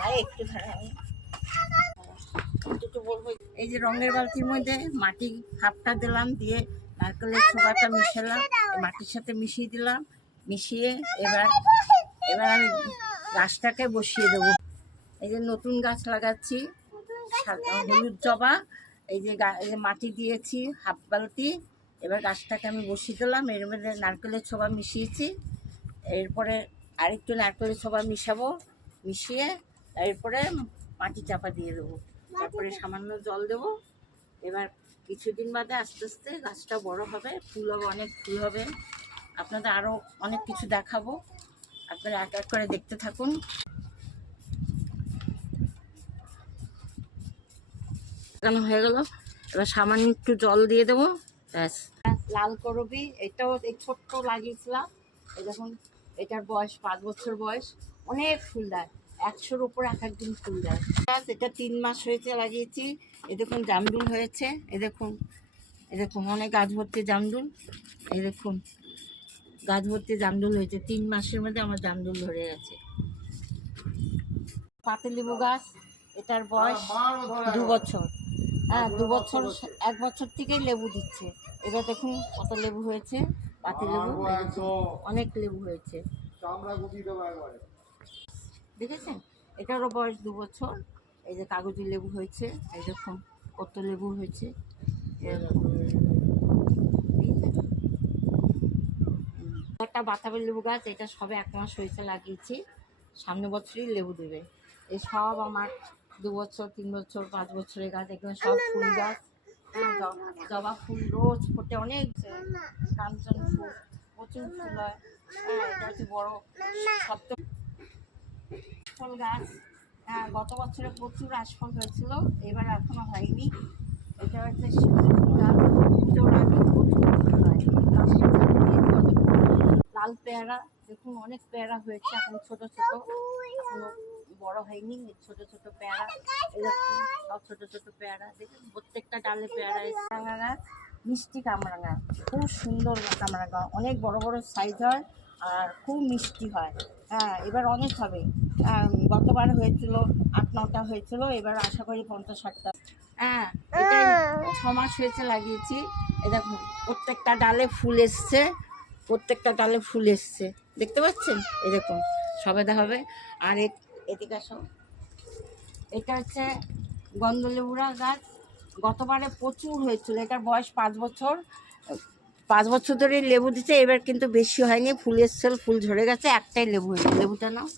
ভাই একটু একটু বলবো, এই যে রঙের বালতির মধ্যে মাটি হাফটা দিলাম, দিয়ে নারকেলের ছোবাটা মিশালাম, মাটির সাথে মিশিয়ে দিলাম, মিশিয়ে এবার আমি গাছটাকে বসিয়ে দেবো। এই যে নতুন গাছ লাগাচ্ছি, হলুদ জবা, এই যে মাটি দিয়েছি হাফ বালতি, এবার গাছটাকে আমি বসিয়ে দিলাম। এর মধ্যে নারকেলের ছোবা মিশিয়েছি, এরপরে আরেকটু নারকেলের ছোবা মিশাবো, মিশিয়ে এরপরে মাটি চাপা দিয়ে দেবো, তারপরে সামান্য জল দেবো। এবার কিছুদিন বাদে আস্তে আস্তে গাছটা বড় হবে, ফুল হবে, অনেক ফুল হবে। আপনাদের আরও অনেক কিছু দেখাবো, আপনারা এক এক করে দেখতে থাকুন। লাগানো হয়ে গেল, এবার সামান্য একটু জল দিয়ে দেবো, ব্যাস। লাল করবি, এটাও এই ছোট্ট লাগিয়েছিলাম, এই দেখুন এটার বয়স 5 বছর বয়স, অনেক ফুল দেয়, 100-র উপর এক একদিন ফুল দেয়। এটা 3 মাস হয়েছে লাগিয়েছি, এই দেখুন জামরুল হয়েছে, এই দেখুন অনেক গাছ ভর্তি জামরুল, এই দেখুন গাছ ভর্তি জামরুল হয়েছে, 3 মাসের মধ্যে আমার জামরুল ধরে গেছে। পাতিলেবু গাছ, এটার বয়স 2 বছর, হ্যাঁ 2 বছর, 1 বছর থেকেই লেবু দিচ্ছে। এবার দেখুন কত লেবু হয়েছে, পাতিলেবু অনেক লেবু হয়েছে, দেখেছেন? এটারও বয়স 2 বছর, এই যে কাগজি লেবু হয়েছে, এই দেখুন কত লেবু হয়েছে, একটা বাতাবি লেবু গাছ, এটা সবে 1 মাস হয়েছে লাগিয়েছি, সামনে বছরই লেবু দেবে। এই সব আমার 2 বছর, 3 বছর, 5 বছরের গাছ, এগুলো সব ফুল গাছ। জবা ফুল রোজ ফোটে, অনেক কাঞ্চন ফুল, প্রচুর ফুল হয়। হ্যাঁ, এটা হচ্ছে বড় সপ্তম ফল গাছ। হ্যাঁ, গত বছরে প্রচুর আশফল হয়েছিল, এবার এখনো হয়নি। এটা হচ্ছে শিউলি ফুল গাছ, পুজোর আগে প্রচুর ফুল হয়। লাল পেয়ারা, দেখুন অনেক পেয়ারা হয়েছে, এখন ছোট ছোট, এখনো বড় হয়নি, ছোট ছোট পেয়ারা, এরকম সব ছোট ছোট পেয়ারা, দেখুন প্রত্যেকটা ডালে পেয়ারা। কামরাঙা গাছ, মিষ্টি কামরাঙা, খুব সুন্দর কামরাঙা, অনেক বড় বড় সাইজ হয় আর খুব মিষ্টি হয়। হ্যাঁ, এবার অনেক হবে, গতবার হয়েছিল 8-9টা হয়েছিল, এবার আশা করি 50-60টা। হ্যাঁ, এটা 6 মাস হয়েছে লাগিয়েছি, এ দেখুন প্রত্যেকটা ডালে ফুল এসছে, প্রত্যেকটা ডালে ফুল এসছে, দেখতে পাচ্ছেন? এরকম সবেদা হবে। আর এদিকে আসো, এটা হচ্ছে গন্ধলেবুরা গাছ, গতবারে প্রচুর হয়েছিল, এটার বয়স 5 বছর, 5 বছর ধরে লেবু দিচ্ছে, এবার কিন্তু বেশি হয়নি, ফুল এসছে, ফুল ঝরে গেছে, একটাই লেবু হয়েছে। লেবুটা নাও,